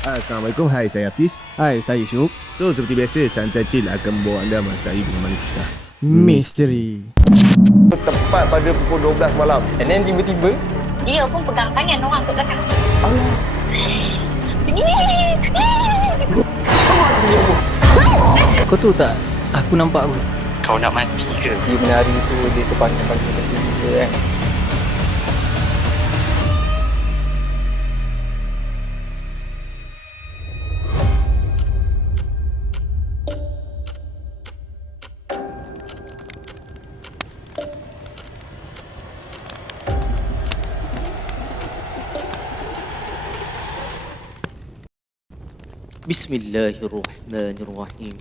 Assalamualaikum, hai saya Hafiz. Hai, saya Syuk. So seperti biasa, Santai Chill akan membawa anda masai dengan kisah Misteri. tepat pada pukul 12 malam. And then tiba-tiba Dia pun pegang tangan orang kat belakang. kau tahu tak, aku nampak apa? Kau nak mati ke? Dia menari tu, dia terpanjang-panjang kaki dia kan. Bismillahirrahmanirrahim.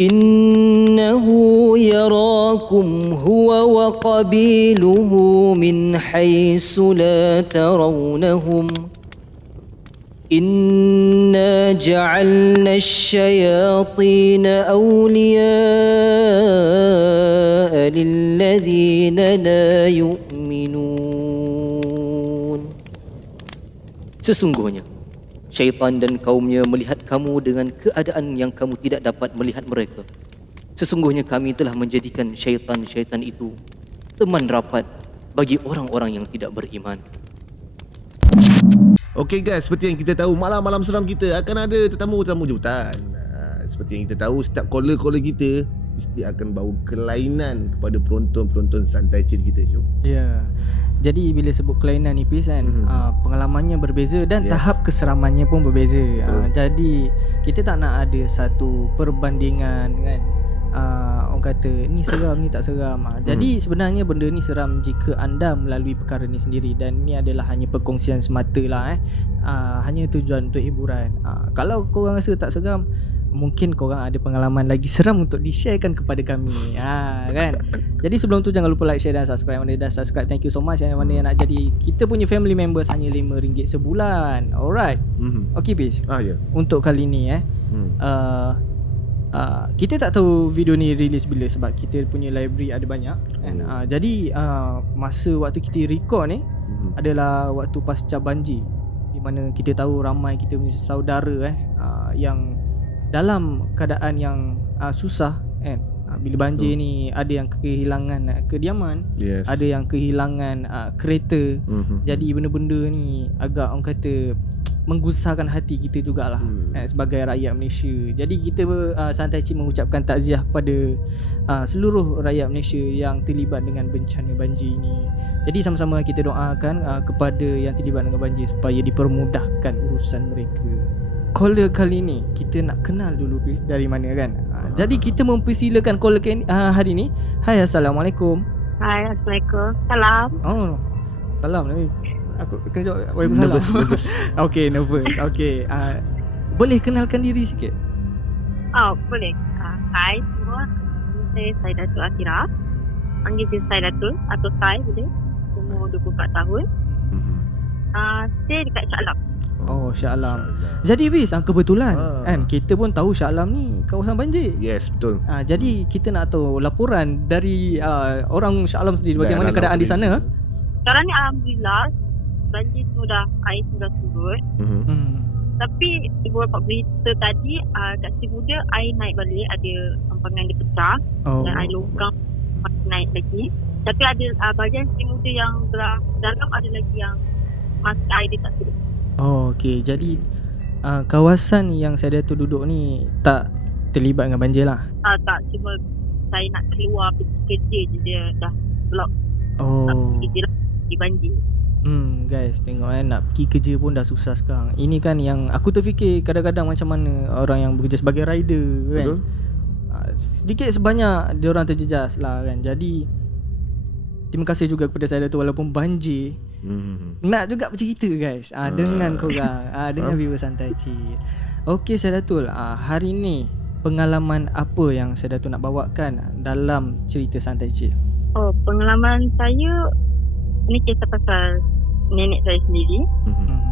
Innahu yarakum huwa wa qabiluhu min haythu la tarawnahum. Inna ja'alna asy-syayatina awliya'a lilladhina la yu'minun. Sesungguhnya syaitan dan kaumnya melihat kamu dengan keadaan yang kamu tidak dapat melihat mereka. Sesungguhnya kami telah menjadikan syaitan-syaitan itu teman rapat bagi orang-orang yang tidak beriman. Okay guys, seperti yang kita tahu, malam-malam seram kita akan ada tetamu-tetamu jemputan. Seperti yang kita tahu, setiap caller-caller kita mesti akan bawa kelainan kepada penonton-penonton Santai Chill kita, Syuk. Ya. Jadi bila sebut kelainan ni Pis kan, pengalamannya berbeza dan tahap keseramannya pun berbeza. Jadi kita tak nak ada satu perbandingan kan. Orang kata ni seram ni tak seram. Jadi sebenarnya benda ni seram jika anda melalui perkara ni sendiri, dan ni adalah hanya perkongsian semata lah hanya tujuan untuk hiburan. Kalau korang rasa tak seram, mungkin korang ada pengalaman lagi seram untuk di-sharekan kepada kami. Kan. Jadi sebelum tu jangan lupa like, share dan subscribe. Mana dah subscribe, thank you so much. Yang mana yang nak jadi kita punya family members hanya RM5 sebulan. Alright. Okay Pis. Ya. Untuk kali ni kita tak tahu video ni release bila, sebab kita punya library ada banyak kan. Jadi masa waktu kita record ni adalah waktu pasca banjir, di mana kita tahu ramai kita punya saudara yang dalam keadaan yang susah kan. Bila banjir ni ada yang kehilangan kediaman, ada yang kehilangan kereta. Jadi benda-benda ni agak orang kata menggusarkan hati kita jugalah sebagai rakyat Malaysia. Jadi kita Santai Chill mengucapkan takziah kepada seluruh rakyat Malaysia yang terlibat dengan bencana banjir ini. Jadi sama-sama kita doakan kepada yang terlibat dengan banjir supaya dipermudahkan urusan mereka. Caller kali ni kita nak kenal dulu dari mana kan. Jadi kita mempersilakan caller hari ni. Hai, Assalamualaikum. Hai, Assalamualaikum. Salam. Oh, salam Nabi. Aku kena jawab Waalaikumsalam. Nervous. Okay, nervous. Okay, boleh kenalkan diri sikit? Oh, boleh. Hai semua. Saya Saidatul Athira. Panggil je Saidatul atau Sai boleh. Umur 24 tahun. Saya dekat Shah Alam. Oh, Shah Alam. Jadi Bis, kebetulan kan kita pun tahu Shah Alam ni kawasan banjir. Yes, betul. Jadi kita nak tahu laporan dari orang Shah Alam sendiri, bagaimana keadaan di sana. Sekarang ni alhamdulillah banjir air sudah surut. Tapi beberapa berita tadi kat Sri Muda air naik balik, ada empangan dia pecah dan air longkang masih naik lagi. Tapi ada bahagian Sri Muda yang dalam ada lagi yang masih air dia tak surut. Oh, okey. Jadi kawasan yang saya tu duduk ni tak terlibat dengan banjir lah. Tak, cuma saya nak keluar pergi kerja je dia dah blok. Tak pergi kerja lah, pergi banjir. Guys, tengok nak pergi kerja pun dah susah sekarang. Ini kan yang aku terfikir kadang-kadang macam mana orang yang bekerja sebagai rider kan. Betul. Sedikit sebanyak dia orang terjejas lah kan. Jadi terima kasih juga kepada saya tu, walaupun banjir nak juga bercerita guys dengan korang, dengan viewer Santai Chill. Okey Saidatul, hari ni pengalaman apa yang Saidatul nak bawakan dalam cerita Santai Chill? Oh, pengalaman saya ni kisah pasal nenek saya sendiri.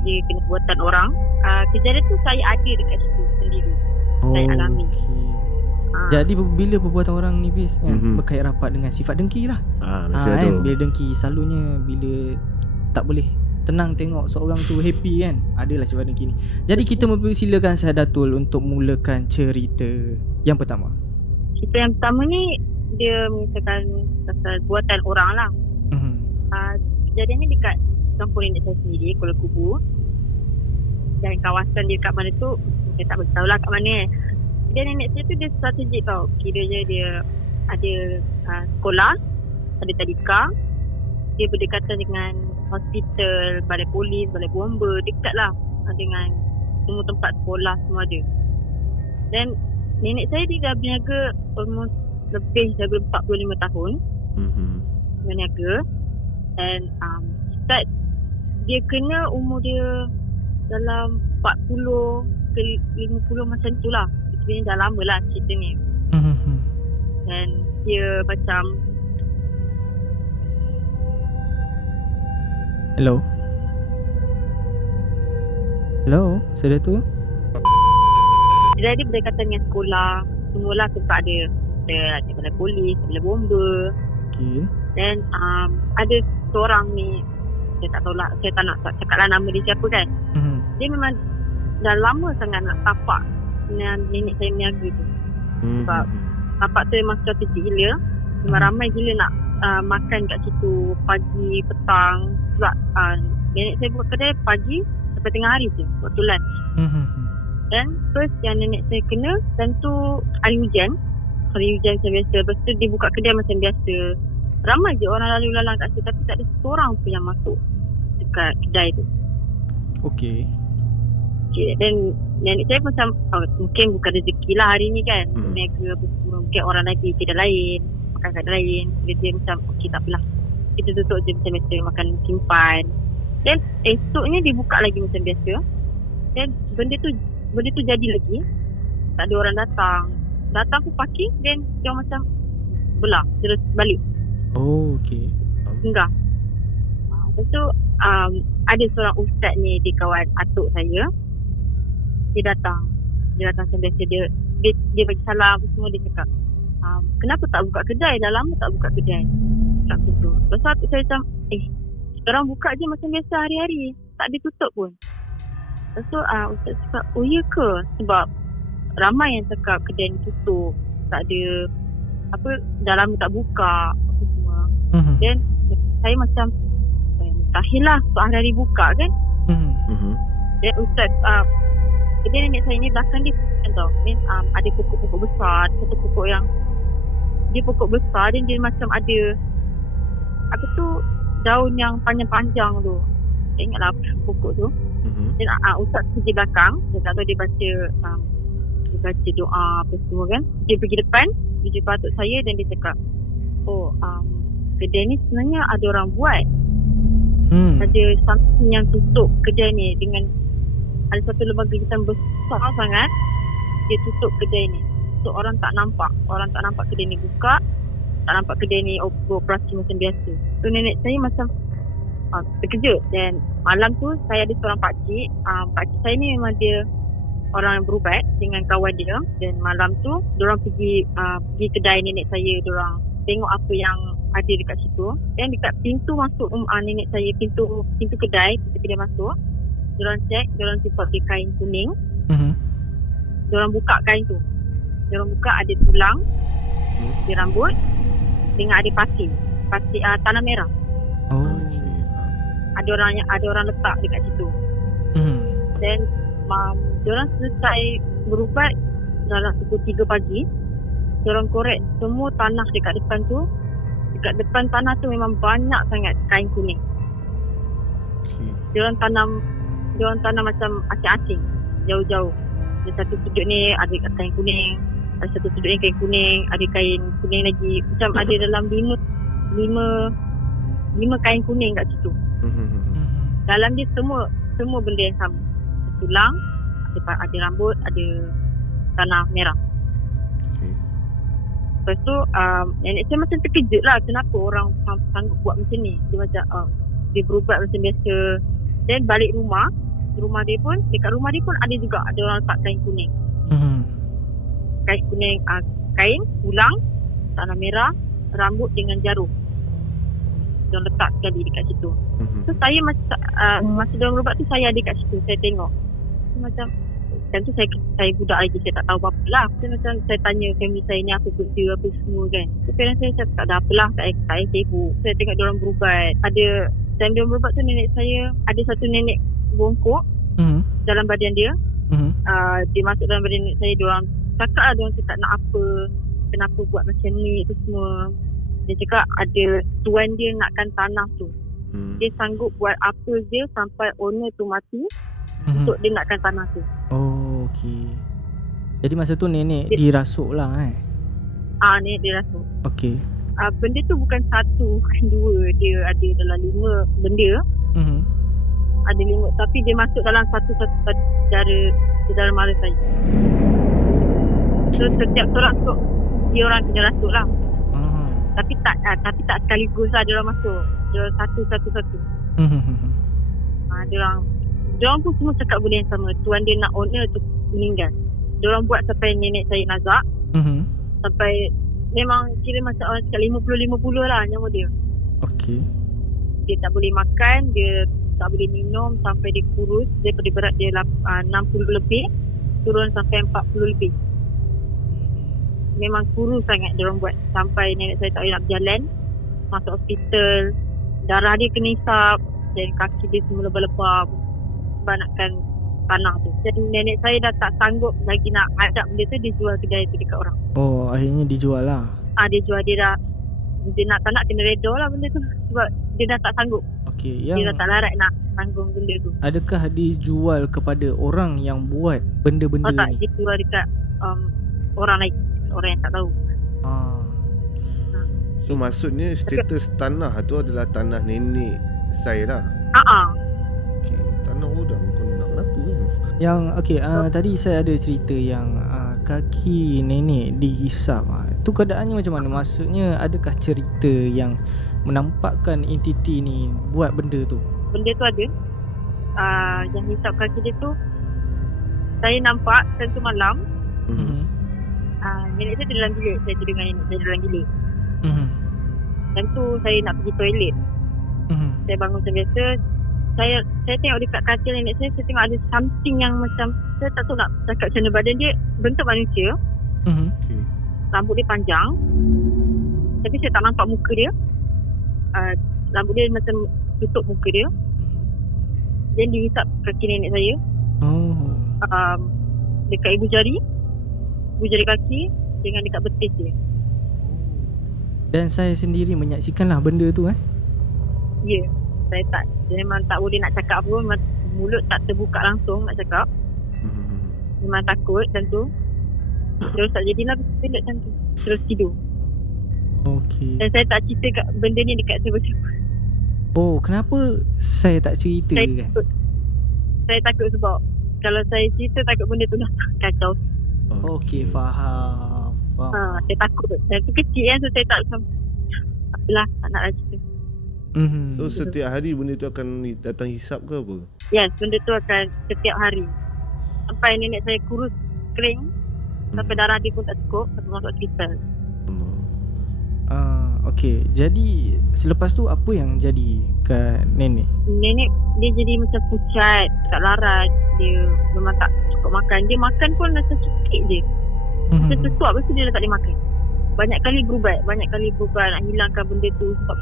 Dia kena buatan orang. Kejadian tu saya ada dekat situ sendiri. Saya alami. Jadi bila perbuatan orang ni Bis kan, berkait rapat dengan sifat dengki lah. Biasa tu. Bila dengki selalunya bila tak boleh tenang tengok seorang tu happy kan. Adalah suasana kini. Jadi kita mempersilakan Syahdatul untuk mulakan cerita yang pertama. Cerita yang pertama ni dia mengisahkan pasal buatan orang lah. Kejadian ni dekat kampung nenek saya sendiri, Kuala Kubu. Dan kawasan dia kat mana tu saya tak beritahu lah kat mana. Dia nenek saya tu dia strategik tau. Kiranya dia ada sekolah, ada tadika, dia berdekatan dengan hospital, balai polis, balai bomba, dekat lah dengan semua tempat sekolah semua ada. Dan nenek saya dia dah berniaga almost lebih dari 45 tahun berniaga. Dan start dia kena umur dia dalam 40 ke 50 macam tu lah. Sebenarnya dah lama lah cerita ni. Dan dia macam Hello, Syahdatul? dia ada berdekatan dengan sekolah. Semualah tempat ada balai polis, balai bomba. Okay. Dan ada seorang ni, saya tak tahulah, saya tak nak cakap lah nama dia siapa kan. Dia memang dah lama sangat nak tapak dengan nenek saya berniaga tu. Sebab tapak tu memang strategik gila. Memang ramai gila nak makan kat situ pagi, petang. Sebab nenek saya buat kedai pagi sampai tengah hari je waktu lunch. Dan first yang nenek saya kena tentu hari hujan macam biasa. Lepas tu dia buka kedai macam biasa. Ramai je orang lalu lalang kat situ, tapi tak ada seorang pun yang masuk dekat kedai tu. Okay. Dan nenek saya macam mungkin bukan rezeki lah hari ni kan. Berniaga apa semua. Mungkin orang lagi kedai lain, makan kedai lain. Dia macam okay tak apalah, kita tutup je macam biasa, makan simpan. Dan esoknya dia buka lagi macam biasa. Dan benda tu jadi lagi. Tak ada orang datang pun parking. Dan dia macam belah terus balik. Oh, okay. Enggak. Lepas tu ada seorang ustaz ni di kawan atuk saya. Dia datang macam biasa. Dia bagi salam apa semua. Dia cakap kenapa tak buka kedai? Dah lama tak buka kedai. Cakap macam tu. Lepas tu atuk saya macam sekarang buka je macam biasa hari-hari. Tak ada tutup pun. Lepas tu ustaz cakap oh ya ke? Sebab ramai yang cakap kedai ni tutup. Tak ada dah lama tak buka apa semua. Dan saya macam mustahil lah sebab hari-hari buka kan. Dan ustaz dia nenek saya ni belakang dia kan tau. Dan ada pokok-pokok besar. Satu pokok yang dia pokok besar. Dan dia macam ada daun yang panjang-panjang tu. Saya ingatlah pokok tu. Dan ustaz pergi belakang. Dia tak tahu dia baca doa apa semua kan. Dia pergi depan, dia jumpa atuk saya dan dia cakap kedai ni sebenarnya ada orang buat. Ada something yang tutup kedai ni dengan ada satu lembaga hitam besar sangat. Dia tutup kedai ni. So orang tak nampak kedai ni buka. Tak nampak kedai ni beroperasi macam biasa. So nenek saya macam terkejut. Dan malam tu saya ada seorang pakcik. Pakcik saya ni memang dia orang yang berubat dengan kawan dia. Dan malam tu diorang pergi kedai nenek saya. Diorang tengok apa yang ada dekat situ. Dan dekat pintu masuk nenek saya, pintu kedai, pintu kedai masuk, diorang cek, diorang jumpa pakai kain kuning. Diorang buka kain tu. Diorang buka ada tulang, ada rambut dengan ada pasir tanah merah. Ada orang letak dekat situ. Dan diorang selesai berubat dalam pukul 3 pagi. Diorang korek semua tanah dekat depan tu. Dekat depan tanah tu memang banyak sangat kain kuning. Diorang tanam macam asing-asing, jauh-jauh. Ada satu sudut ni ada kain kuning, ada satu sudut ni kain kuning, ada kain kuning lagi. Macam ada dalam 5 kain kuning kat situ. Dalam dia semua benda yang sama. Tulang, ada rambut, ada tanah merah. Lepas tu nenek saya macam terkejut lah. Kenapa orang sanggup buat macam ni. Dia macam dia berubat macam biasa. Dan balik rumah dia pun, dekat rumah dia pun ada juga, ada orang letak kain kuning. Kain kuning, kain, tulang, tanah merah, rambut dengan jarum. diorang letak sekali dekat situ. So saya masa diorang berubat tu saya ada kat situ, saya tengok. So, macam kan tu saya budak lagi, saya tak tahu apa-apa lah. So, macam saya tanya family saya ni apa kerja apa semua kan. So parents saya cakap tak ada apalah, tak payah sibuk. Saya tengok diorang berubat. Ada time diorang berubat tu nenek saya, ada satu nenek bongkok dalam badan dia. Dia masuk dalam badan nenek saya, diorang cakap lah, diorang cakap nak apa, kenapa buat macam ni tu semua. Dia cakap ada tuan dia nakkan tanah tu. Dia sanggup buat apa dia sampai owner tu mati untuk dia nakkan tanah tu. Oh, okey. Jadi masa tu nenek dirasuk lah Nenek dia rasuk. Okey. Benda tu bukan satu, bukan dua. Dia ada dalam 5 benda. Ada 5, tapi dia masuk dalam satu secara mara saya. So setiap sorak tu dia orang kena rasuk lah. Tapi tak sekaligus lah dia orang masuk. Dia orang satu. Dia orang pun semua cakap benda yang sama. Tuan dia nak owner tu meninggal. Dia orang buat sampai nenek saya nazak. Sampai memang kira macam orang cakap 50-50 lah nyawa dia. Okey. Dia tak boleh makan, dia tak boleh minum sampai dia kurus. Daripada berat dia 60 lebih turun sampai 40 lebih. Memang kurus sangat dia orang buat. Sampai nenek saya tak boleh nak berjalan, masuk hospital, darah dia kena hisap dan kaki dia semua lebah-lebah sebab nakkan tanah tu. Jadi nenek saya dah tak sanggup lagi nak hadap benda tu, dia jual kedai tu dekat orang. Oh, akhirnya dijual lah. Dia jual, dia nak tak nak kena reda lah benda tu sebab dia dah tak sanggup. Okey, Dia dah tak larat nak tanggung benda tu. adakah dijual kepada orang yang buat benda-benda tak, ni? dia jual dekat orang lain, orang yang tak tahu. So maksudnya status tanah tu adalah tanah nenek saya lah. Okay, tanah orang kau nak kenapa kan? Yang okey, tadi saya ada cerita yang kaki nenek dihisap. Tu keadaannya macam mana? Maksudnya adakah cerita yang menampakkan entiti ni buat benda tu? Benda tu ada. Yang hisap kaki dia tu saya nampak satu malam. Nenek saya tidur dalam bilik. Saya tidur dengan nenek saya dalam bilik. Dan tu saya nak pergi toilet. Saya bangun macam biasa. Saya tengok dekat kaca nenek saya tengok ada something yang macam, saya tak tahu nak cakap macam mana, badan dia bentuk manusia. Okay. Rambut dia panjang, tapi saya tak nampak muka dia. Rambut dia macam tutup muka dia. Dan dia hisap kaki nenek saya. Dekat ibu jari kaki dengan dekat betis dia. Dan saya sendiri menyaksikanlah benda tu Ya, saya tak, memang tak boleh nak cakap apa, mulut tak terbuka langsung nak cakap. Memang takut macam tu. Terus tak jadilah berselit macam tu. Terus tidur. Okey. Dan saya tak cerita kat benda ni dekat siapa-siapa. Oh, kenapa saya tak cerita kan? Saya takut sebab kalau saya cerita takut benda tu dah kacau. Okey, faham. Saya takut. Saya tu kecil kan, so saya tak macam apalah, tak nak cerita. So setiap hari benda tu akan datang hisap ke apa? Yes, benda tu akan setiap hari. Sampai nenek saya kurus kering, sampai darah dia pun tak cukup, sampai masuk hospital. Okey, jadi selepas tu apa yang jadi kat nenek? Nenek dia jadi macam pucat, tak larat. Dia memang tak cukup makan. Dia makan pun macam sikit je. Macam sesuap, lepas tu dia dah tak boleh makan. Banyak kali berubat nak hilangkan benda tu. Sebab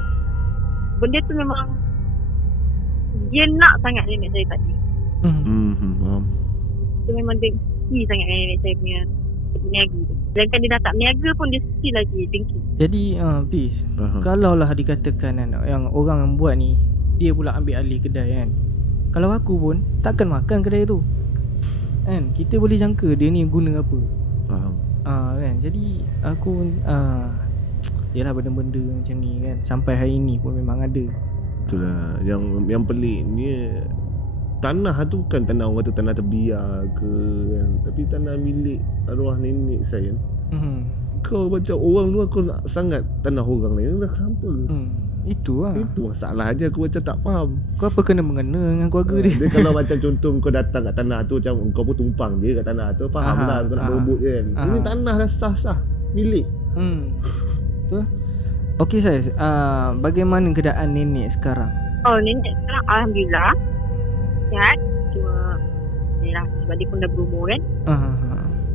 benda tu memang dia nak sangat nenek saya tadi. Faham. Itu memang dengki sangat dengan nenek saya punya niaga tu. Sedangkan dia dah tak niaga pun dia still lagi dengki. Jadi Fiz, kalaulah dikatakan yang orang yang buat ni dia pula ambil alih kedai kan, kalau aku pun takkan makan kedai tu kan. Kita boleh jangka dia ni guna apa. Faham. Kan. Jadi aku yalah, benda-benda macam ni kan sampai hari ni pun memang ada. Itulah yang peliknya, tanah tu bukan tanah orang kata tanah terbiar ke kan, tapi tanah milik arwah nenek saya. Kau macam orang luar kau nak sangat tanah orang lain, dah kenapa? Itu lah. Itu masalah aja, aku macam tak faham. Kau apa kena mengena dengan keluarga dia? Dia kalau macam contoh kau datang kat tanah tu, macam kau pun tumpang je kat tanah tu, faham lah kau nak berebut je kan. Ini tanah dah sah-sah milik. Betul. Okey saya, bagaimana keadaan nenek sekarang? Oh, nenek sekarang Alhamdulillah sihat. Cuma yalah, sebab dia pun dah berumur kan.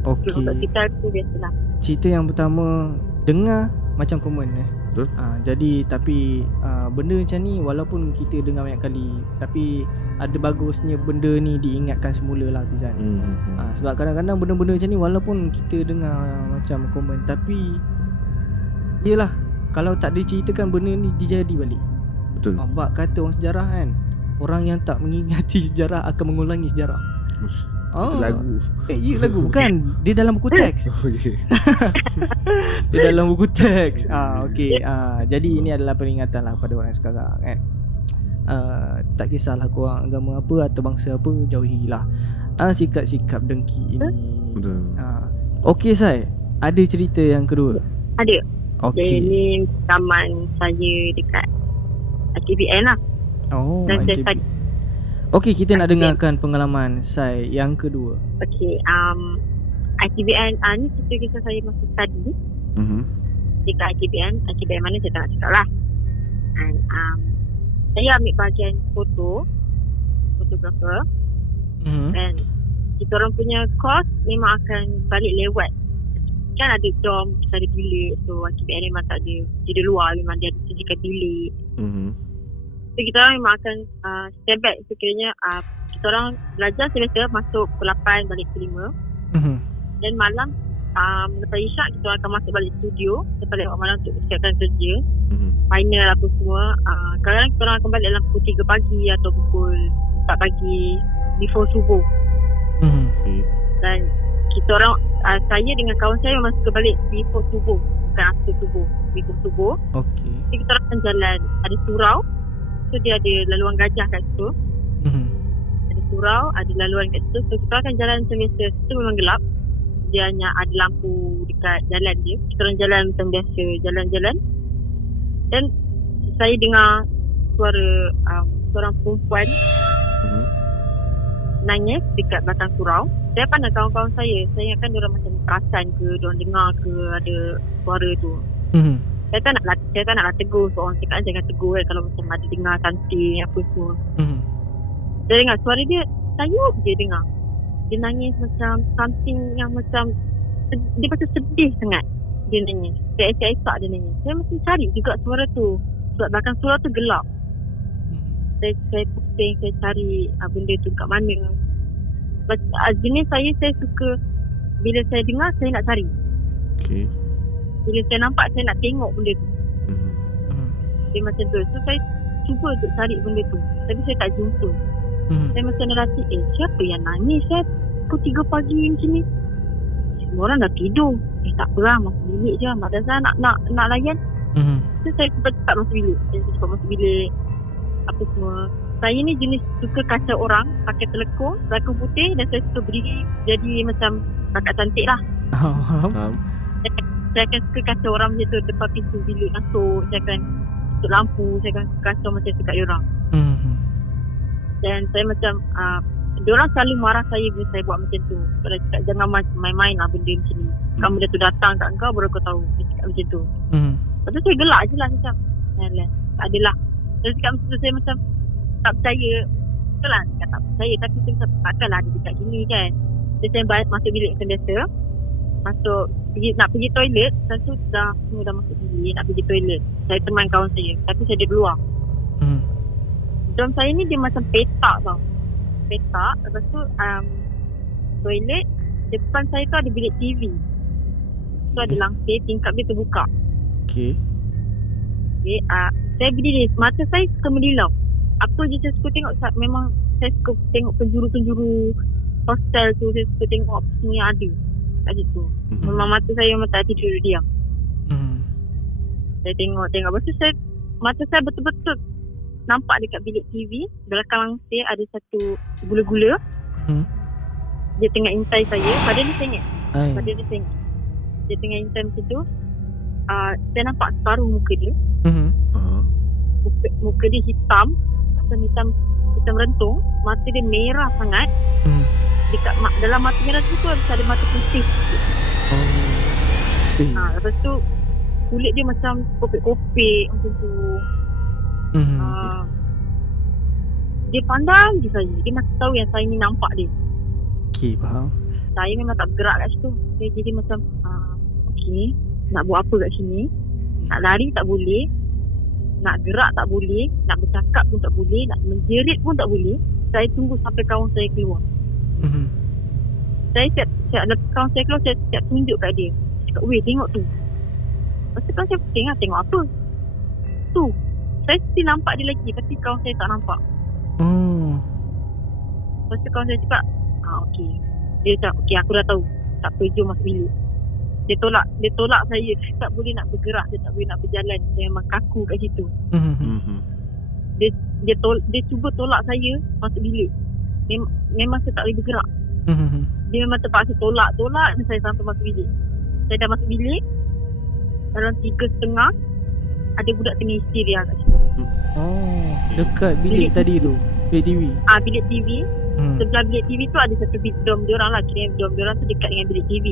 Okey. Cuma kat hospital tu biasalah. Cerita yang pertama dengar macam common Betul. Jadi tapi benda macam ni walaupun kita dengar banyak kali, tapi ada bagusnya benda ni diingatkan semula lah Fizan. Sebab kadang-kadang benda-benda macam ni walaupun kita dengar macam common, tapi yelah, kalau tak diceritakan benda ni dia jadi balik. Betul. Bab kata orang sejarah kan, orang yang tak mengingati sejarah akan mengulangi sejarah. Itu lagu. Ya lagu bukan. Dia dalam buku teks. Okey. Dia dalam buku teks. Okey. Jadi ini adalah peringatan lah pada orang sekarang kan. Tak kisahlah korang agama apa atau bangsa apa, jauhilah sikap-sikap dengki ini. Betul. Okey Sai, ada cerita yang kedua? Ada. Okey. Ini zaman saya dekat ITBN lah. Oh, Dan saya ITB. tadi Okey, kita nak dengarkan pengalaman Sai yang kedua. Okay, ITBN ni cerita kisah saya masa study dekat ITBN mana saya tak nak cakap lah. And saya ambil bahagian fotografer. Dan kita orang punya course memang akan balik lewat. Kan ada dorm, kita ada bilik. So ITBN memang tak ada tidur luar, memang dia ada sediakan bilik. So kita orang memang akan step back. So kiranya kita orang belajar semester masuk pukul 8 balik pukul 5. Dan malam lepas isyak kita orang akan masuk balik studio. Lepas lewat malam untuk siapkan kerja, final apa semua. Kadang-kadang kita orang akan balik dalam pukul 3 pagi atau pukul 4 pagi before subuh. Okay. Dan kita orang saya dengan kawan saya memang suka balik before subuh, bukan after subuh, before subuh. Okey. So kita orang akan jalan, ada surau. So dia ada laluan gajah kat situ. Ada surau, ada laluan kat situ. So kita akan jalan macam biasa. Situ memang gelap. Dia hanya ada lampu dekat jalan dia. Kita orang jalan macam biasa, jalan-jalan. Dan saya dengar suara seorang perempuan nangis dekat belakang surau. Saya pandang kawan-kawan saya ingatkan diorang macam perasan ke, diorang dengar ke ada suara tu. Saya tak naklah tegur. So orang cakap jangan tegur kan kalau macam ada dengar cantik apa semua. Saya dengar suara dia, saya je dengar. Dia nangis macam something yang macam dia macam sedih sangat. Dia nangis. Saya esak dia nangis. Saya macam cari juga suara tu. Sebab belakang surau tu gelap. Saya pusing, saya cari benda tu kat mana. Jenis saya suka bila saya dengar saya nak cari. Okay. Bila saya nampak saya nak tengok benda tu. Dia macam tu. So saya cuba untuk cari benda tu, tapi saya tak jumpa. Saya macam rasa siapa yang nangis pukul 3 pagi macam ni. Semua orang dah tidur. Tak apa lah, masuk bilik je. Madrasah nak layan. So saya cepat-cepat masuk bilik. Apa semua. Saya ni jenis suka kacau orang pakai telekung, telekung putih, dan saya suka berdiri jadi macam kakak cantik lah. Saya akan suka kacau orang macam tu depan pintu bilik masuk. Saya akan tutup lampu, saya akan kacau macam tu kat diorang. Dan saya macam diorang selalu marah saya bila saya buat macam tu. Kalau cakap jangan main-main lah benda macam ni. Kamu benda tu datang kat kau baru kau tahu. Dia cakap macam tu. Lepas tu saya gelak je lah macam tak adalah. Saya cakap macam tu, saya macam tak percaya. Betul lah cakap tak percaya, tapi saya macam takkanlah ada dekat sini kan. Jadi saya masuk bilik macam biasa. Nak pergi toilet. Tentu semua dah masuk bilik nak pergi toilet. Saya teman kawan saya, tapi saya ada luar. Dorm saya ni dia macam petak tau. Petak. Lepas tu toilet depan saya tu ada bilik TV. Tu ada langsir, tingkap dia terbuka. Okay. Saya berdiri, mata saya suka melilau. Apa je saya suka tengok, memang saya suka tengok penjuru-penjuru hostel tu. Saya suka tengok apa semua yang ada kat situ. Memang mata saya memang tak tidur diam. Saya tengok. Lepas tu mata saya betul-betul nampak dekat bilik TV belakang langsir ada satu gula-gula. Dia tengah intai saya. Padahal dia sengit. Dia tengah intai macam tu. Saya nampak separuh muka dia. Muka dia hitam rentung. Mata dia merah sangat. Dekat dalam mata merah tu ada mata putih. Lepas tu kulit dia macam kopek-kopek macam tu. Dia pandang je saya. Dia macam tahu yang saya ni nampak dia. Okay, faham. Saya memang tak bergerak kat situ. Saya jadi macam okay, nak buat apa kat sini? Nak lari tak boleh, nak gerak tak boleh, nak bercakap pun tak boleh, nak menjerit pun tak boleh. Saya tunggu sampai kawan saya keluar. Saya siap kawan saya keluar, saya siap tunjuk kat dia. Cakap, weh tengok tu. Lepas tu kawan saya pusing lah, tengok apa? Tu. Saya still nampak dia lagi, tapi kawan saya tak nampak. Lepas tu kawan saya cakap, okey. Dia cakap, okey aku dah tahu. Tak apa, jom masuk bilik. Dia tolak saya. Dia tak boleh nak bergerak, dia tak boleh nak berjalan. Saya memang kaku kat situ. Dia cuba tolak saya masuk bilik. Memang saya tak boleh bergerak. Dia memang terpaksa tolak dan saya sampai masuk bilik. Saya dah masuk bilik. Dalam 3.30 ada budak tengah histeria kat situ. Dekat bilik tadi tu, bilik TV. Bilik TV. Sebelah bilik TV tu ada satu dom diorang lah. Kira dom diorang tu dekat dengan bilik TV.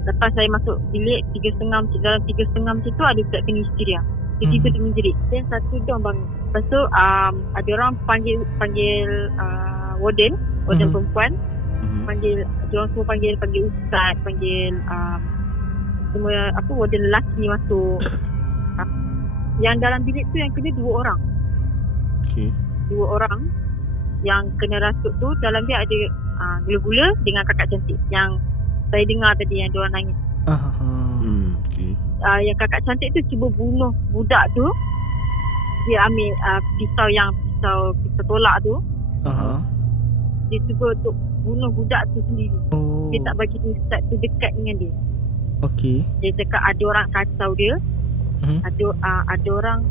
Lepas saya masuk bilik 3.30, dalam 3.30 macam tu ada budak tengah histeria. Tiba-tiba dia menjerit. Dan satu dom bangun. Lepas tu ada orang panggil warden perempuan. Diorang semua panggil ustaz, panggil semua warden lelaki masuk. Yang dalam bilik tu yang kena 2 orang. Okay. 2 orang yang kena rasuk tu, dalam dia ada gula-gula dengan kakak cantik. Yang saya dengar tadi yang diorang nangis. Okay. Yang kakak cantik tu cuba bunuh budak tu. Dia ambil pisau tolak tu. Dia cuba untuk bunuh budak tu sendiri. Dia tak bagi ustaz tu dekat dengan dia. Okay. Dia cakap ada orang kacau dia. Ada orang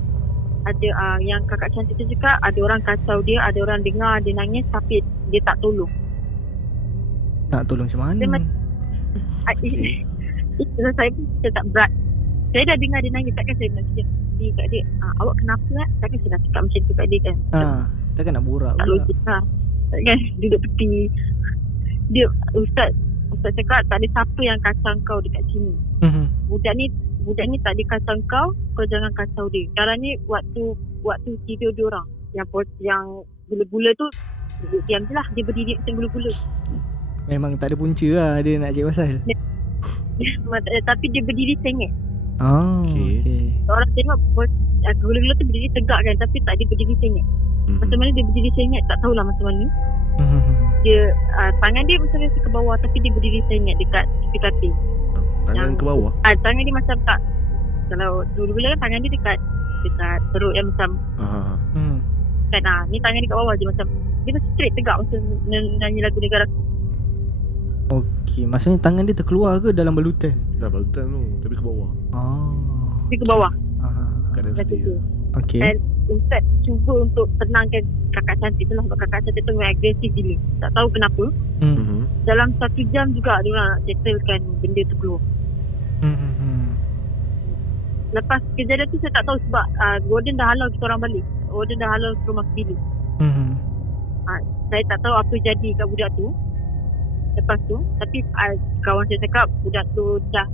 yang kakak cantik tu cakap ada orang kacau dia, ada orang dengar dia nangis tapi dia tak tolong. Nak tolong macam mana? Saya tak berat. Saya dah dengar dia nangis, takkan saya nak cakap kat dia, awak kenapa lah? Takkan saya nak cakap macam tu kat dia kan. Takkan nak borak tak pula. logik lah. Takkan duduk tepi. Dia Ustaz cakap tak ada siapa yang kacau kau dekat sini. Budak ni tak ada kacau kau jangan kacau dia. Sekarang ni waktu tidur diorang yang gula-gula tu duduk diam je lah. Dia berdiri macam gula-gula. Memang tak ada punca lah dia nak cakap pasal. Tapi dia berdiri sengit. Okay. Orang tengok gula-gula tu berdiri tegak kan, tapi tak, dia berdiri sengit. Macam mana dia berdiri sengit tak tahulah macam mana. Dia tangan dia macam biasa ke bawah, tapi dia berdiri sengit dekat tepi katil. Tangan ke bawah? Tangan dia macam tak, kalau dulu-dulu kan tangan dia dekat perut yang macam kan, ni tangan dia kat bawah je, macam dia macam straight tegak macam nyanyi lagu negara. Okay, maksudnya tangan dia terkeluar ke dalam balutan? Dah balutan tu, tapi ke bawah. Dia ke bawah. Kadang sedih lah. Okay. Dan Ustaz cuba untuk tenangkan kakak cantik tu lah, sebab kakak cantik tu memang agresif gila. Tak tahu kenapa. Dalam 1 jam juga dia orang nak settlekan benda tu keluar. Lepas kejadian tu saya tak tahu sebab warden dah halau kita orang balik. Warden dah halau suruh masuk bilik. Saya tak tahu apa jadi kat budak tu lepas tu. Tapi kawan saya cakap budak tu dah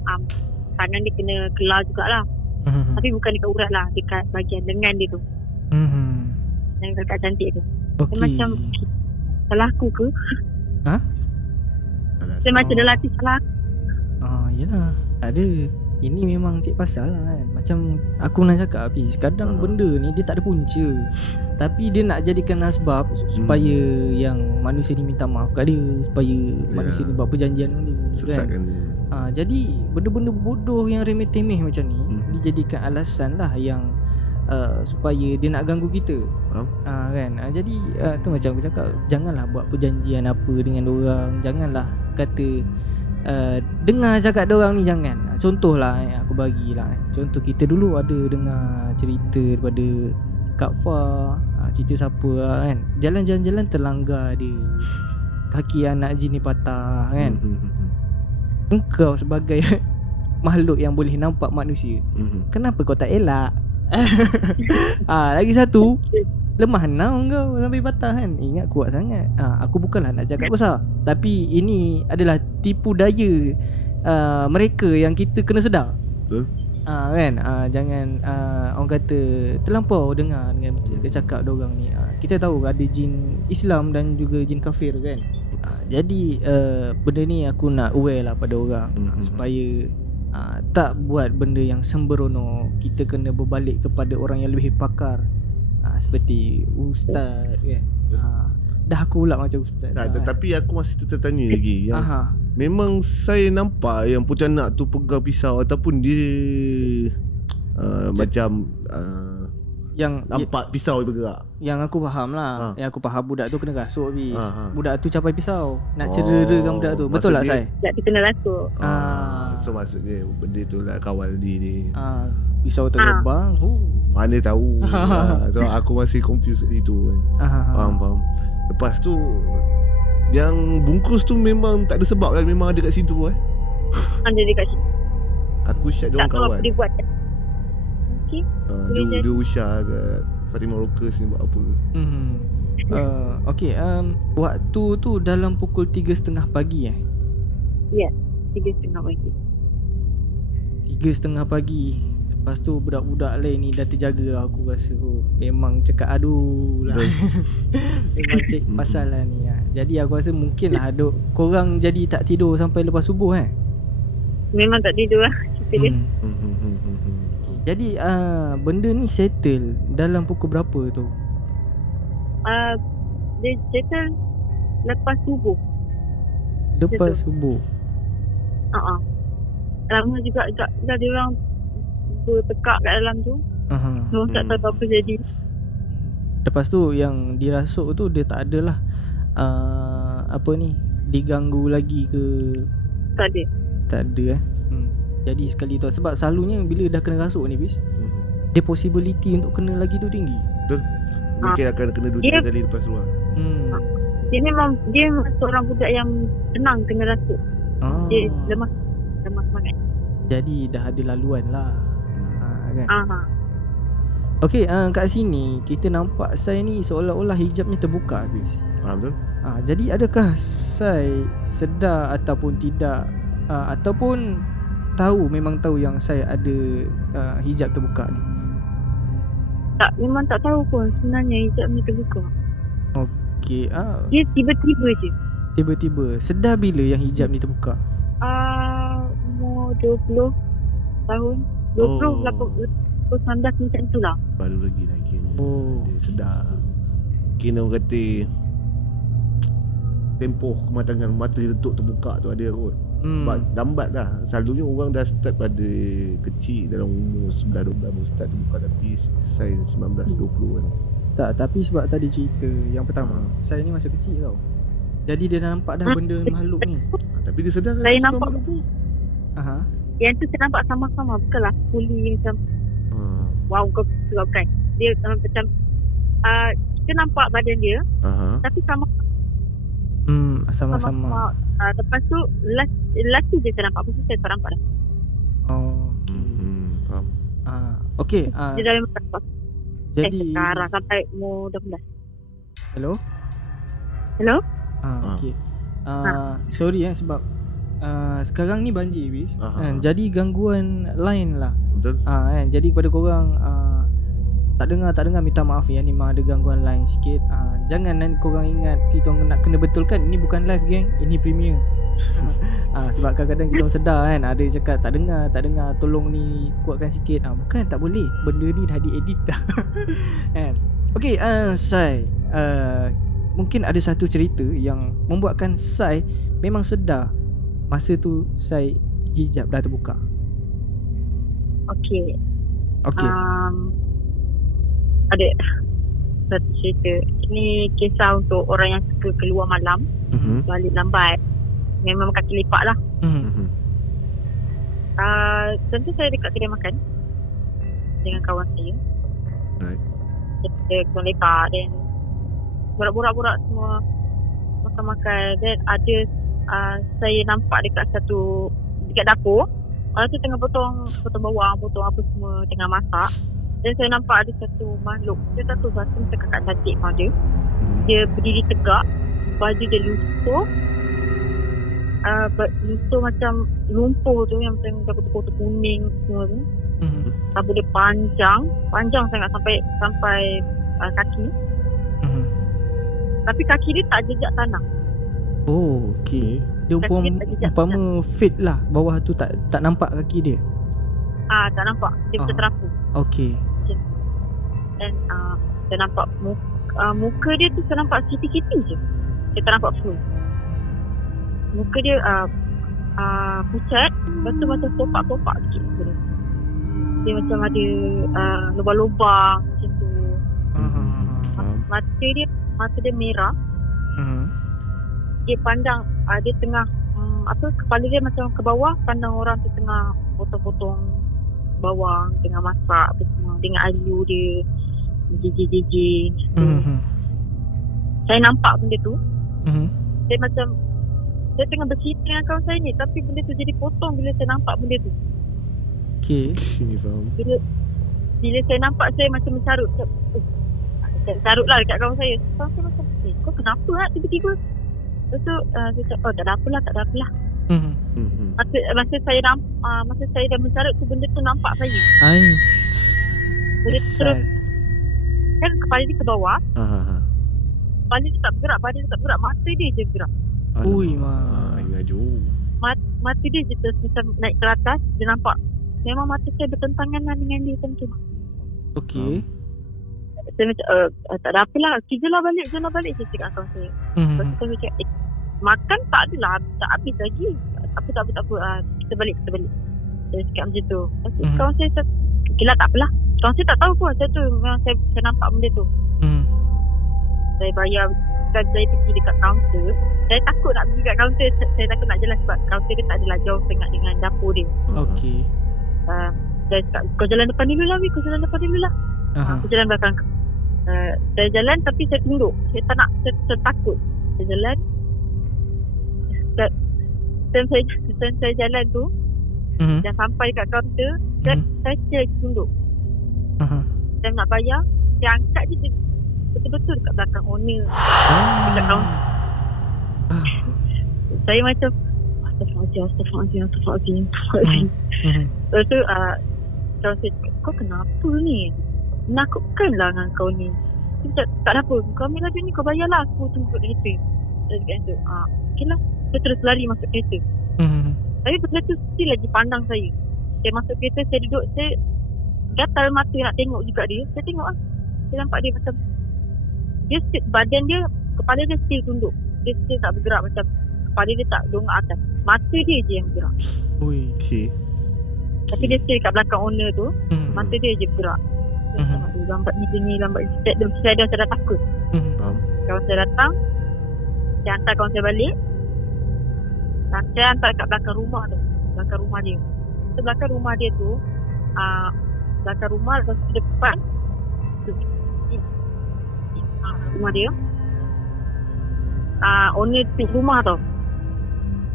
tangan dia kena kelar jugalah. Tapi bukan dekat urat lah, dekat bahagian lengan dia tu. Yang kakak cantik tu. Dia macam salah aku ke? Saya macam lelaki salah. Yelah, tak ada. Ini memang cik pasal lah kan. Macam aku nak cakap kadang benda ni dia tak ada punca, tapi dia nak jadikan asbab supaya yang manusia ni minta maaf kat dia, supaya manusia ni buat perjanjian dengan dia. Sesatkan dia. Jadi benda-benda bodoh yang remeh-temeh macam ni dijadikan alasan lah yang supaya dia nak ganggu kita. Kan. Jadi tu macam aku cakap, janganlah buat perjanjian apa dengan orang. Janganlah kata dengar cakap diorang ni, jangan. Contohlah aku bagilah. Contoh kita dulu ada dengar cerita daripada Kak Fah, cerita siapa kan, jalan-jalan terlanggar dia, kaki anak jin ni patah kan. Engkau sebagai makhluk yang boleh nampak manusia, kenapa kau tak elak? Lagi satu, lemah naung kau sampai patah kan. Ingat kuat sangat. Aku bukanlah nak cakap besar, tapi ini adalah tipu daya mereka yang kita kena sedar. Kan jangan orang kata terlampau dengar dengan cakap diorang ni. Kita tahu ada jin Islam dan juga jin kafir kan. Jadi benda ni aku nak aware lah pada orang supaya tak buat benda yang sembrono. Kita kena berbalik kepada orang yang lebih pakar, seperti ustaz kan. Dah aku pula macam ustaz. Tapi aku masih tertanya lagi yang memang saya nampak yang pontianak tu pegang pisau ataupun dia macam yang nampak pisau dia bergerak. Yang aku faham lah. Yang aku faham budak tu kena rasuk habis. Budak tu capai pisau nak cederakan budak tu. Betul tak Sai? Budak tu kena rasuk. So maksudnya benda tu lah kawal dia. Pisau terbang. Mana tahu. So aku masih confused kat situ kan. Faham. Lepas tu yang bungkus tu memang tak ada sebab lah, memang ada kat situ Ada dekat situ. Aku syak dia orang Tak tahu kawan. apa dia buat. Okey. Dia usah kat Fatimah Rockers ni buat apa. Okay, waktu tu dalam pukul 3.30 pagi Ya, 3.30 pagi. 3.30 pagi. Lepas tu budak-budak lain ni dah terjaga lah, aku rasa. Memang cakap aduh lah. Memang cek pasal lah ni. Jadi aku rasa mungkin lah korang jadi tak tidur sampai lepas subuh Memang tak tidur lah cerita dia. Jadi benda ni settle dalam pukul berapa tu? Dia settle lepas subuh. Lepas subuh. Lama juga agak dia orang bertekak kat dalam tu. Mereka tak tahu apa jadi. Lepas tu yang dirasuk tu dia tak adalah diganggu lagi ke? Tak ada. Tak ada Jadi sekali tu, sebab selalunya bila dah kena rasuk ni bis, the possibility untuk kena lagi tu tinggi. Betul. Mungkin akan kena 2-3 kali lepas luar. Dia memang seorang budak yang senang kena rasuk. Dia lemah semangat. Jadi dah ada laluan lah kan? Okay, kat sini kita nampak Sai ni seolah-olah hijabnya terbuka habis. Betul. Jadi adakah Sai sedar ataupun tidak, ataupun memang tahu yang Sai ada hijab terbuka ni? Tak, memang tak tahu pun sebenarnya hijab ni terbuka. Okay. Dia tiba-tiba je. Tiba-tiba. Sedar bila yang hijab ni terbuka? Umur 20 tahun. 20, 19 macam tu lah. Baru lagi kira. Dia sedar. Kena orang kata tempoh kematangan mata dia tutup terbuka tu ada kot. Sebab lambat dah. Selalunya orang dah start pada kecil, dalam umur 11-12 baru start terbuka. Tapi saya 19-20 kan. Tak, tapi sebab tadi cerita yang pertama, saya ni masa kecil tau. Jadi dia dah nampak dah benda makhluk ni. Tapi dia sedar kan saya nampak 20. Yang tu saya nampak sama-sama. Bukanlah fully macam wow kau bukan. Dia macam kita nampak badan dia, tapi sama-sama. Lepas tu last tu je saya nampak. Lepas tu saya tak nampak dah. Faham. Okay. Dia dah memang nampak. Jadi sekarang sampai umur 12. Hello? Okay. Sorry sebab sekarang ni banjir bis. Jadi gangguan lain lah. Betul. Jadi kepada korang tak dengar minta maaf ya, ni memang ada gangguan lain sikit. Jangan nanti korang ingat kita nak kena betulkan, ini bukan live geng, ini premier. Sebab kadang-kadang kita orang sedar kan, ada cakap tak dengar, tolong ni kuatkan sikit. Bukan, tak boleh, benda ni dah diedit dah. Kan? Okay, Sai, mungkin ada satu cerita yang membuatkan Sai memang sedar masa tu Sai hijab dah terbuka. Okay. Ada satu cerita. Ini kisah untuk orang yang suka keluar malam, balik lambat, memang kaki lipat lah. Tentu saya dekat kedai makan dengan kawan saya. Right. Kita keluar lepak dan borak-borak semua, makan-makan. Dan ada saya nampak dekat dapur, orang tu tengah potong bawang, potong apa semua, tengah masak. Dan saya nampak ada satu makhluk. Saya tak tahu satu macam kakak cantik macam dia. Dia berdiri tegak, baju dia lusuh. Lusuh macam lumpur tu, yang macam kotor-kotor kuning semua tu. Rambut dia panjang sangat sampai kaki. Tapi kaki dia tak jejak tanah. Oh, okey. Dia Kaki dia tak jejak umpama fit lah. Bawah tu tak nampak kaki dia. Tak nampak. Dia macam terapung. Okey. Dan saya nampak muka dia tu saya nampak sikit-sikit je. Saya tak nampak full. Muka dia pucat. Lepas tu macam topak-topak sikit muka dia. Dia macam ada lubang-lubang macam tu. Mata dia merah. Dia pandang dia tengah kepala dia macam ke bawah, pandang orang tu tengah potong-potong bawang, tengah masak apa semua dengan ayu dia jijik. Saya nampak benda tu. Saya macam saya tengah bercerita dengan kawan saya ni, tapi benda tu jadi potong bila saya nampak benda tu. Okey. Faham. Bila saya nampak, saya macam mencarut. Saya carut lah dekat kawan saya. Kawan saya macam, kau kenapa lah tiba-tiba? Lepas tu saya cakap, tak ada apalah. Masa saya dah mencarut tu, benda tu nampak saya. Benda tu terus, kan kepala dia ke bawah. Kepala dia tak bergerak, badan dia tak bergerak, mata dia je bergerak. Ui, Ngaju. Mata dia je terus macam naik ke atas. Dia nampak memang mata saya bertentangan dengan dia macam tu. Okey. Saya macam tak ada apalah, jom balik saya cakap kawan saya. Lepas tu saya cakap makan tak adalah, tak habis lagi. Tak apa, kita balik. Saya cakap macam tu. Lepas tu kawan saya cakap, okey lah, tak apalah. Kawan saya tak tahu pun memang saya nampak benda tu. Saya bayar, saya pergi dekat kaunter. Saya takut nak pergi kat kaunter. Saya takut nak jalan sebab kaunter dia tak adalah jauh sangat dengan dapur dia. Okey. Saya cakap, kau jalan depan dulu lah. Aku jalan belakang. Saya jalan tapi saya tunduk. Saya tak nak, saya takut. Saya jalan. Saya jalan tu, dah sampai kat kaunter, saya tunduk. Saya nak bayar, saya angkat je betul-betul dekat belakang owner. Dekat kaunter. Saya macam Astaghfirullahaladzim. Lepas tu kawan saya, kau kenapa ni? Menakutkanlah dengan kau ni. Saya cakap, tak ada apa, kau ambil laju ni, kau bayarlah, aku tunggu kat kereta. Saya cakap tu, okey lah. Saya terus lari masuk kereta. Tapi benda tu still lagi pandang saya. Saya masuk kereta, saya duduk, saya gatal mata nak tengok juga dia. Saya tengok saya nampak dia macam dia badan dia, kepala dia still tunduk. Dia still tak bergerak, macam kepala dia tak dongak atas. Mata dia je yang bergerak. Ui. Okay. Tapi dia still kat belakang owner tu, mata dia je bergerak. Saya macam, lambat ni. Saya dah takut. Kawan saya datang, saya hantar kawan saya balik. Saya hantar kat belakang rumah tu. Belakang rumah dia. So, belakang rumah dia tu, belakang rumah, lepas tu depan rumah dia. Owner tu rumah tau.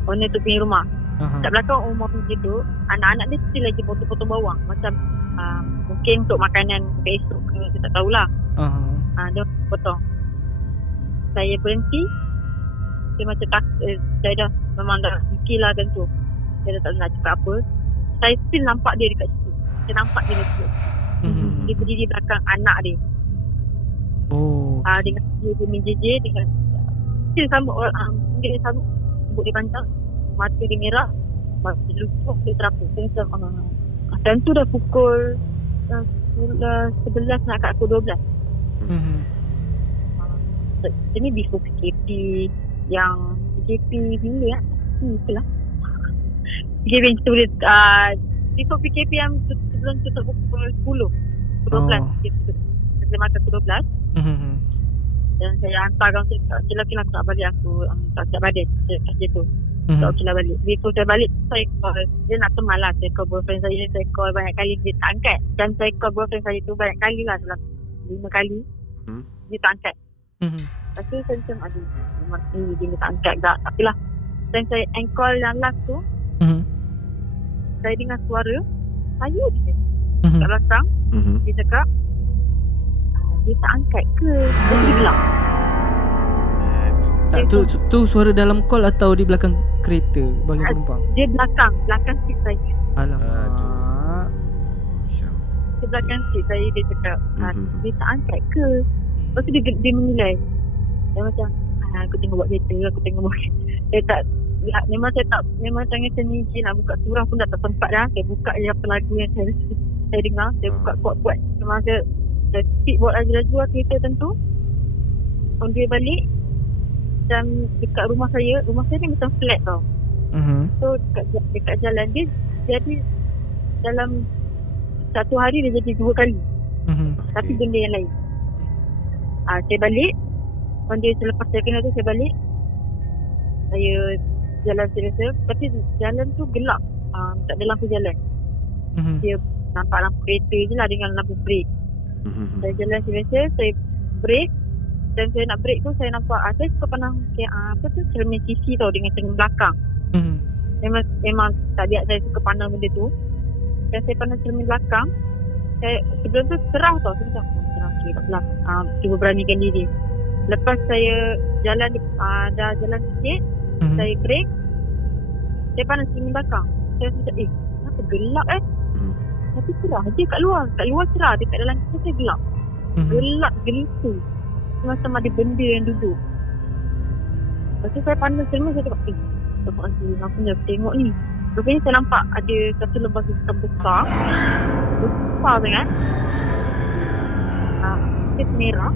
Owner tu punya rumah. Kat belakang rumah dia tu, anak-anak dia still lagi potong-potong bawang. Macam mungkin untuk makanan besok ke, saya tak tahulah. Dia potong. Saya berhenti. Saya macam saya dah memang dah fikirlah tentu. Saya dah tak nak cakap apa. Saya still nampak dia dekat situ. Saya nampak dia dekat situ. Dia berdiri belakang anak dia. Dengan dia menjejir, dengan still sama dia sama, rambut dia panjang, mata dia merah, mata dia lupa, dia terapung. Saya macam tentu dah pukul 11 nak kat pukul 12. Ini before PKP. Yang PKP bila itulah PKP yang kita boleh before PKP yang sebelum tutup pukul 10 12 kita makan pukul 12. Dan saya hantar kawan saya, okey lah aku tak balik, aku tak siap badan kat situ. Okey lah balik. Before saya balik, saya call, dia nak teman lah, saya call boyfriend saya call banyak kali, dia tak angkat. Dan saya call boyfriend saya tu banyak kali lah, dalam 5 kali dia tak angkat. Lepas tu saya macam, aduh dia tak angkat tak, tapilah. Dan saya call yang last tu, saya dengar suara saya dia kat belakang. Dia cakap, dia tak angkat ke, dia hilang. Tak, tu suara dalam call atau di belakang kereta bagi penumpang? Dia belakang seat saya. Alamak. belakang seat saya, dia cakap, dia tak angkat ke? Lepas tu dia menilai. Dia macam, aku tengok buat kereta, Saya tak, memang tangan saya ni nak buka surah pun dah tak sempat dah. Saya buka je apa lagu yang saya dengar. Saya buka kuat-kuat. Memang saya speed buat laju-laju lah kereta tentu. On dia balik, dan dekat rumah saya ni macam flat tau. So dekat jalan dia jadi dalam satu hari dia jadi 2 kali. Tapi benda yang lain. Saya balik, dia selepas saya kena tu saya balik. Saya jalan selesa, tapi jalan tu gelap. Tak ada lampu jalan. Dia nampak lampu kereta je lah dengan lampu brake. Saya jalan selesa, saya brake. Dan saya nak break tu, saya nampak saya suka pandang cermin sisi tau dengan cermin belakang. Memang tabiat saya suka pandang benda tu. Dan saya pandang cermin belakang. Sebelum tu cerah tau. Saya macam cerah sikit, tak apalah. Cuba beranikan diri. Lepas saya jalan dah jalan sikit, saya break. Saya pandang cermin belakang. Saya macam kenapa gelap Tapi cerah je kat luar. Kat luar cerah, dekat dalam kita saya gelap. Gelap gelita. Macam ada benda yang duduk. Lepas tu saya pandang cermin, saya cakap kenapa tengok ni. Rupanya saya nampak ada satu lembar hitam besar sangat. Dia merah.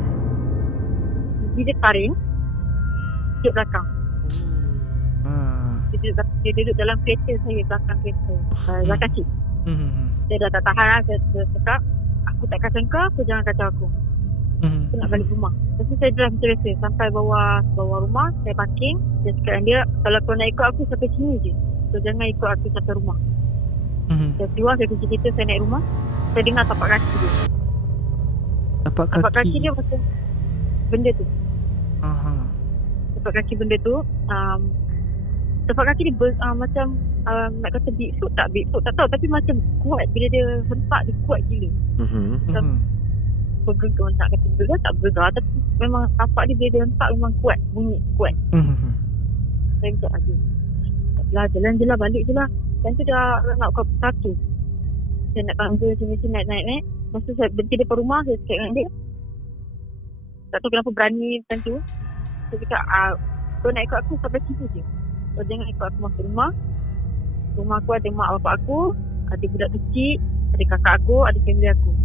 Dia taring. Duduk belakang. Dia duduk dalam kereta saya, belakang kereta. Belakang cik. Saya dah tak tahan lah. Saya cakap, aku takkan sangka, aku jangan kacau aku. Aku nak balik rumah. Lepas tu saya drive macam biasa. Sampai bawah rumah, saya parking. Saya cakap dengan dia, kalau kau nak ikut aku sampai sini je. So jangan ikut aku sampai rumah. Saya keluar, saya kunci kereta, saya naik rumah. Saya dengar tapak kaki dia. Tapak kaki dia macam benda tu. Tapak kaki benda tu. Tapak kaki dia macam nak kata Bigfoot tak tahu. Tapi macam kuat. Bila dia hentak, dia kuat gila. Macam bergegar, nak kata bergegar tak bergegar, tapi memang tapak dia bila dia hentak memang kuat, bunyi kuat. Saya macam aduh, jalan je lah, balik je lah. Dan tu dah nak ke satu. Saya nak tangga macam naik. Lepas tu saya berhenti depan rumah, saya cakap dengan dia, tak tahu kenapa berani macam tu. Saya cakap, kau nak ikut aku sampai situ je. Kau jangan ikut aku masuk rumah. Rumah aku ada mak bapak aku, ada budak kecil, ada kakak aku, ada family aku.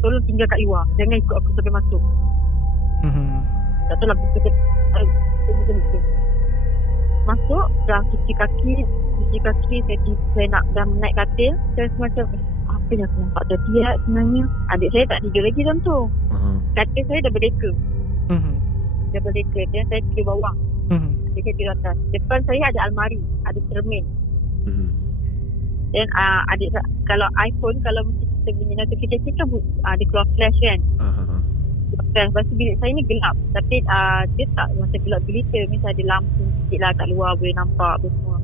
Tolong tinggal kat luar. Jangan ikut aku sampai masuk. Tak tahu lah betul-betul. Masuk, dah cuci kaki. Saya nak dah naik katil. Saya semacam apa yang aku nampak tadi sebenarnya. Adik saya tak tidur lagi dalam tu. Katil saya dah berdeka. Dan saya tidur bawah. Adik saya tidur atas. Depan saya ada almari, ada cermin. Dan adik saya, kalau iPhone, kalau kita punya notification kan dia keluar flash kan. Lepas tu bilik saya ni gelap. Tapi dia tak macam gelap gelita. Misal ada lampu sikit lah kat luar, boleh nampak apa semua.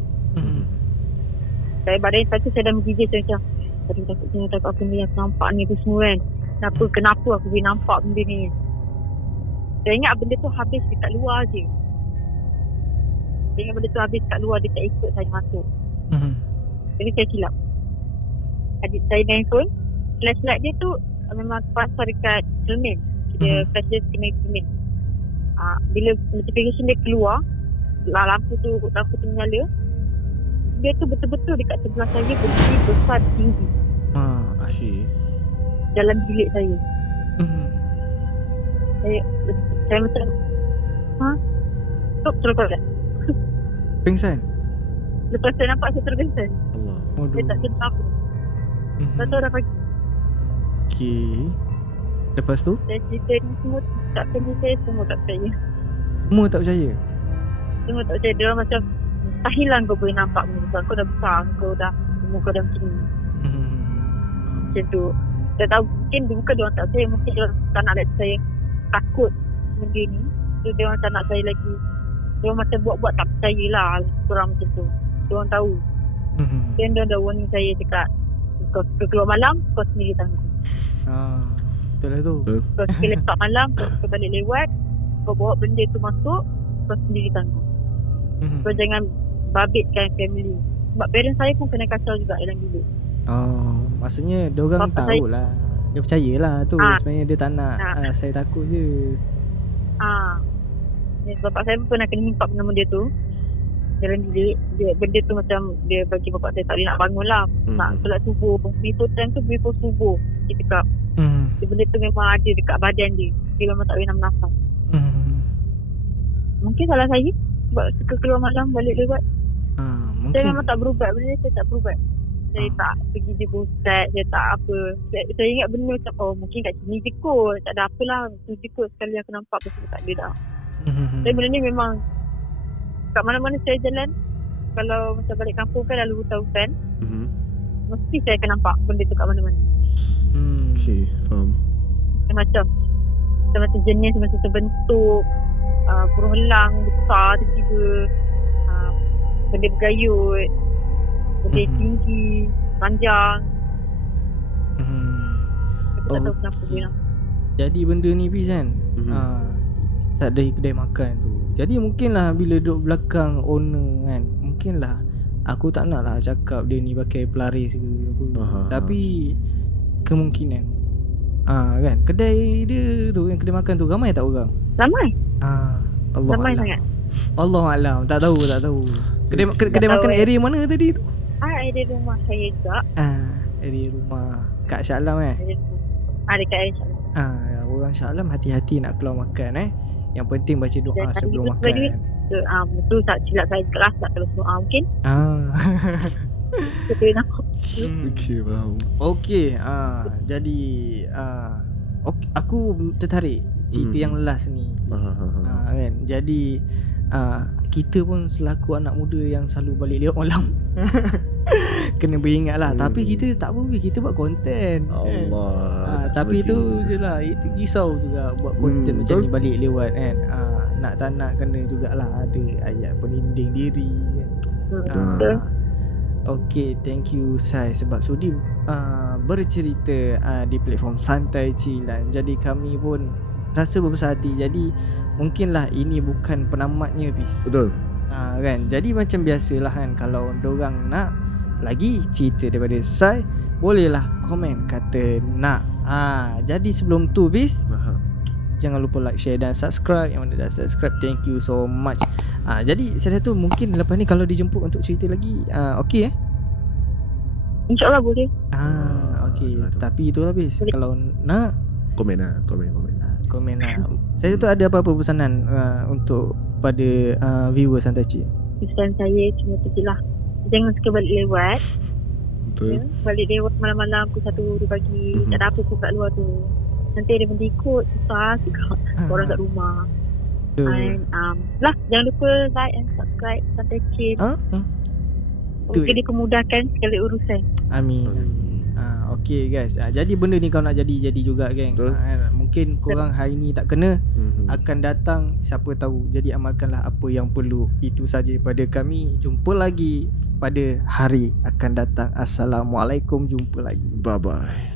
Saya badan satu saya dah menggigil. Saya macam takut apa ni aku nampak ni apa semua kan. Kenapa aku boleh nampak benda ni. Saya ingat benda tu habis dekat luar je. Dia tak ikut saya masuk. Jadi saya silap. Adik saya main phone, flashlight dia tu memang pasal dekat cermin. Dia flash dia kena cermin. Bila notification dia keluar, lampu tu menyala, dia tu betul-betul dekat sebelah saya, berdiri besar tinggi. Dalam bilik saya. Saya macam terus tak? Pingsan? Lepas saya nampak saya terpingsan. Allah. Saya tak sedar apa. Tak tahu dah pagi. Okay. Lepas tu? Saya cerita ni semua tak percaya. Saya semua tak percaya. Semua tak percaya? Semua tak percaya. Dia macam mustahil lah kau boleh nampak ni. Kau dah besar. Umur kau dah macam ni. Macam tu. Saya tahu mungkin bukan dia orang tak percaya. Mungkin dia orang tak nak lagi saya takut benda ni. So dia orang tak nak saya lagi. Dia orang macam buat-buat tak percaya lah. Kurang macam tu. Dia orang tahu. Dan dia dah warning saya cakap, kau suka keluar malam, kau sendiri tanggung. Betul lah tu. Kau suka lepak malam, kau suka balik lewat, kau bawa benda tu masuk, kau sendiri tanggung. Kau jangan babitkan family. Sebab parents saya pun kena kacau juga dalam bilik. Maksudnya diorang Bapak saya- tahulah. Dia percayalah tu. Ah. Sebenarnya dia tak nak saya takut je. Bapak saya pun pernah kena himpak nama dia tu dalam bilik. Benda tu macam dia bagi bapak saya tak boleh nak bangun lah. Nak solat subuh. Before time tu before subuh dia cakap. Benda tu memang ada dekat badan dia. Dia memang tak boleh nak bernafas. Mungkin salah saya sebab suka keluar malam balik lewat. Mungkin. Saya memang tak berubat. Benda ni saya tak berubat. Saya tak pergi jumpa ustaz. Saya tak apa. Saya ingat benda macam mungkin kat sini je kot. Tak ada apalah. Tu je kot sekali aku nampak. Lepas tu tak ada dah. Tapi benda ni memang kat mana-mana saya jalan, kalau macam balik kampung kan lalu hutan-hutan, mesti saya akan nampak benda tu kat mana-mana. Okay, faham. Macam jenis, macam terbentuk, berulang besar tiba-tiba, benda bergayut, benda tinggi, panjang. Aku tak tahu kenapa dia nak. Jadi benda ni Fiz kan, start dari kedai makan tu. Jadi mungkinlah bila duduk belakang owner kan, mungkinlah aku tak nak lah cakap dia ni pakai pelaris ke apa. Tapi kemungkinan kan kedai dia tu, yang kedai makan tu ramai tak orang? Ramai. Allah Ramai alam. sangat. Allah alam, tak tahu. Kedai makan area mana tadi tu? Ada rumah saya juga. Area rumah Kak Shah Alam Dekat Aisyah. Orang Shah Alam hati-hati nak keluar makan Yang penting baca doa sebelum makan. Betul tak silap saya kelas tak kalau doa mungkin. Betul nak. Okay, faham. Okey, jadi aku tertarik cerita yang last ni. Kan. Jadi kita pun selaku anak muda yang selalu balik lewat malam kena beringat lah. Tapi kita tak apa, kita buat konten Allah. tapi tu je lah, itu risau juga buat konten macam ni balik lewat kan. Nak tak nak kena jugalah ada ayat pelindung diri kan. Betul. Okay, thank you Sai sebab sudi bercerita di platform Santai Cilan. Jadi kami pun rasa berbesar hati. Jadi mungkinlah ini bukan penamatnya Fiz. Betul. Kan. Jadi macam biasalah kan, kalau dorang nak lagi cerita daripada Sai, bolehlah komen kata nak. Jadi sebelum tu Fiz, jangan lupa like, share dan subscribe. Yang mana dah subscribe, thank you so much. Jadi saya tu mungkin lepas ni kalau dijemput untuk cerita lagi, okey InsyaAllah boleh. Okey. Tapi itulah Fiz, kalau nak Komen lah. komen lah. Saya tu ada apa-apa pesanan untuk pada viewer Santai Cik? Pesan saya cuma tu je lah. Jangan suka balik lewat. Betul. Balik lewat malam-malam pukul 1 dia pagi. Tak ada apa pun kat luar tu. Nanti ada benda ikut, susah juga orang kat rumah. And lah, jangan lupa like and subscribe Santai Cik. Mungkin dia kemudahkan segala urusan. Amin. Okay guys, jadi benda ni kau nak jadi juga geng. Mungkin korang hari ni tak kena, akan datang siapa tahu. Jadi amalkanlah apa yang perlu. Itu saja pada kami. Jumpa lagi pada hari akan datang. Assalamualaikum, jumpa lagi. Bye bye.